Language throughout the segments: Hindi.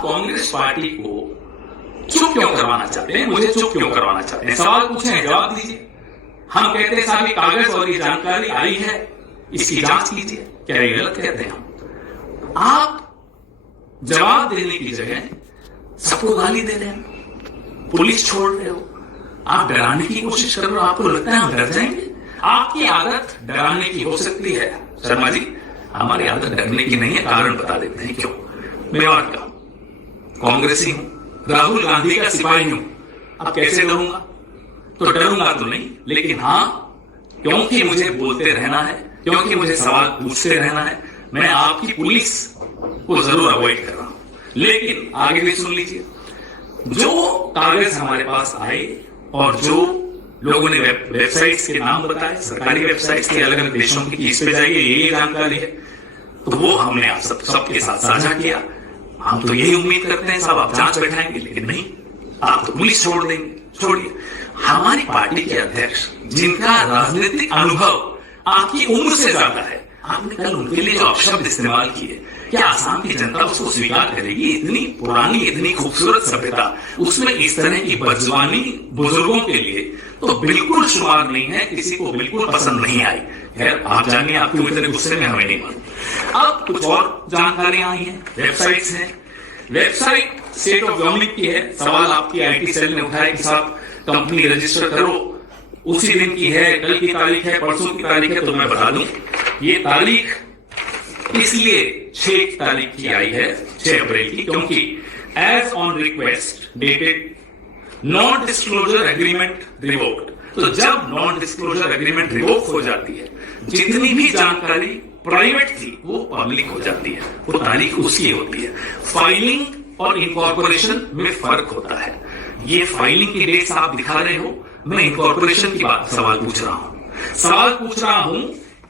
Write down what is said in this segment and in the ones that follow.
आप कांग्रेस पार्टी को चुप क्यों करवाना चाहते हैं? मुझे चुप क्यों करवाना चाहते हैं? सवाल पूछे, जवाब दीजिए। हम कहते हैं साहब ये कागज और ये जानकारी आई है, इसकी जांच कीजिए। क्या ये गलत कहते हैं हम? आप जवाब देने की जगह सबको गाली दे रहे हैं, पुलिस छोड़ रहे हो, आप डराने की कोशिश कर रहे हो। आपको लगता है हम डर जाएंगे? आपकी आदत डराने की हो सकती है शर्मा जी, हमारी आदत डरने की नहीं है। कारण बता देते हैं क्यों। मेवाड़ का कांग्रेसी हूं, राहुल गांधी का सिपाही हूं। अब कैसे डरूंगा? तो डरूंगा तो नहीं, लेकिन हां, क्योंकि मुझे बोलते रहना है, क्योंकि मुझे सवाल पूछते रहना है, मैं आपकी पुलिस को जरूर अवॉइड कर रहा हूं। लेकिन आगे भी सुन लीजिए, जो कागज हमारे पास आए और जो लोगों ने वेबसाइट्स के नाम बताए, सरकारी वेबसाइट्स के, अलग अलग देशों की, इस पे जाइए, ये जानकारी है, तो वो हमने आप सबके साथ साझा किया। हम तो यही उम्मीद करते हैं साहब आप जांच बैठाएंगे, लेकिन नहीं, आप तो पुलिस छोड़ देंगे। छोड़िए, हमारी पार्टी के अध्यक्ष जिनका राजनीतिक अनुभव आपकी उम्र से ज्यादा है, आपने कल उनके लिए जो अपशब्द इस्तेमाल किए, क्या आसाम की जनता उसको स्वीकार करेगी? इतनी पुरानी, इतनी खूबसूरत सभ्यता, उसमें इस तरह की बदजुबानी बुजुर्गों के लिए तो बिल्कुल शुमार नहीं है, किसी को बिल्कुल पसंद नहीं आई। खैर, आप जानिए, आप क्यों इतने गुस्से में, हमें नहीं मालूम। अब कुछ और जानकारियां आई हैं, वेबसाइट्स हैं। वेबसाइट स्टेट ऑफ गवर्नमेंट की है। सवाल आपकी आईटी सेल ने उठाया कि साहब कंपनी रजिस्टर करो, उसी दिन की है, कल की तारीख है, परसों की तारीख है। तो मैं बता दूं, ये तारीख इसलिए 6 तारीख की आई है, 6 अप्रैल की, क्योंकि as on request dated non disclosure agreement revoked. तो जब नॉन डिस्क्लोजर एग्रीमेंट रिवोक हो जाती है, जितनी भी जानकारी प्राइवेट थी वो पब्लिक हो जाती है, वो तारीख उसकी होती है। फाइलिंग और इनकॉर्पोरेशन में फर्क होता है। ये फाइलिंग की डेट्स आप दिखा रहे हो, मैं इनकॉर्पोरेशन की बात सवाल पूछ रहा हूं। सवाल पूछ रहा हूं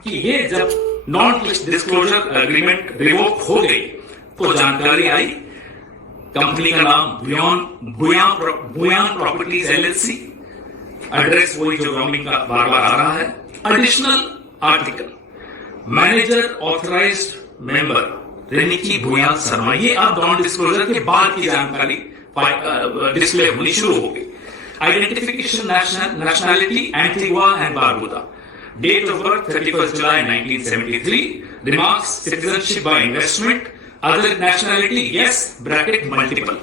कि ये जब नॉन डिस्क्लोजर एग्रीमेंट रिवोक हो गई तो जानकारी आई, कंपनी का नाम भूयान प्रॉपर्टीज एलएलसी, एड्रेस वही जो गवर्नमेंट का बार बार आ रहा है। Additional article, manager authorised member Riniki Bhuyan Sharma. ये अब नॉन डिस्क्लोजर के बाद की जानकारी डिस्प्ले होनी शुरू हो गई। Identification, nationality Antigua and Barbuda, date of birth 31 July 1973, remarks citizenship by investment, other nationality yes bracket multiple.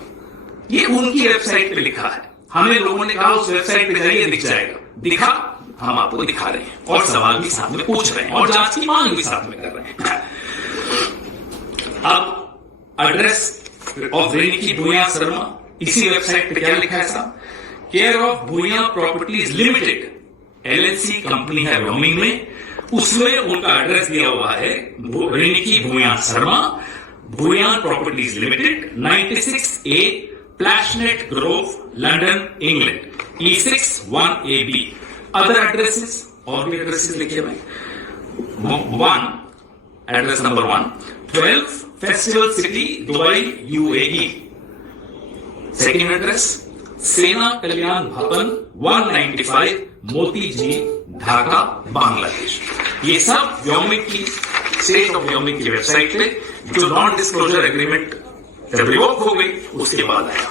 ये उनकी वेबसाइट पे लिखा है। हमें लोगों ने कहा उस वेबसाइट पे जाइए, दिख जाएगा। दिखा, हम आपको दिखा रहे हैं और सवाल भी साथ में पूछ रहे हैं और जांच की मांग भी साथ में कर रहे हैं। अब एड्रेस ऑफ रेनिकी भूयान शर्मा, इसी वेबसाइट पे क्या लिखा है साहब? Care of Bhuyan properties limited LLC company है रोमिंग में, उसमें उनका एड्रेस दिया हुआ है Riniki Bhuyan Sharma, Bhuyan properties limited, 96A Plashet Grove, London, England, E61AB। Other addresses, और भी एड्रेसेस लिखे हुए। 1 address number 1, 12 festival city, Dubai, UAE। Second address, Sena Kalyan भवन, 195 मोती जी, ढाका, बांग्लादेश। ये सब गवर्नमेंट की, स्टेट ऑफ गवर्नमेंट की वेबसाइट पे, जो नॉन डिस्क्लोजर एग्रीमेंट जब रिवोक हो गई उसके बाद आया।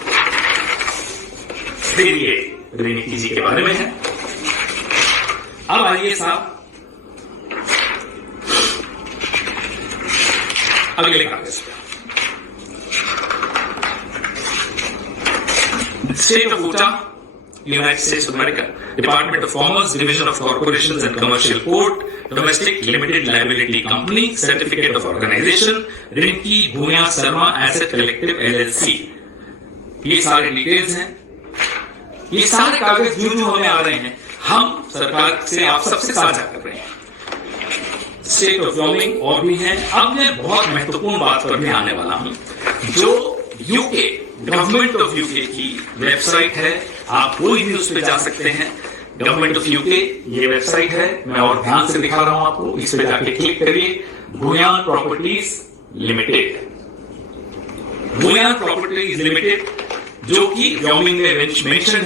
फिर ये रेनिकी जी के बारे में है। अब आइए साहब अगले कागज पे। State of Utah, United States of America, department of commerce, division of corporations and commercial court, domestic limited liability company, certificate of organization, Riniki Bhuyan Sharma asset collective LLC. ये सारे डिटेल्स हैं। ये सारे कागज जो हमें आ रहे हैं, हम सरकार से, आप सबसे साझा कर रहे हैं। स्टेट ऑफ गवर्नमेंट और भी है। अब मैं बहुत महत्वपूर्ण बात पर भी आने वाला हूं, जो यूके, गवर्नमेंट ऑफ यूके की वेबसाइट है। आप कोई भी उस पर जा सकते हैं। गवर्नमेंट ऑफ यूके ये वेबसाइट है, मैं और ध्यान से दिखा रहा हूं आपको। इस पे जाके क्लिक करिए, Bhuyan properties limited, Bhuyan properties limited, जो कि गवर्नमेंट में मेंशन है।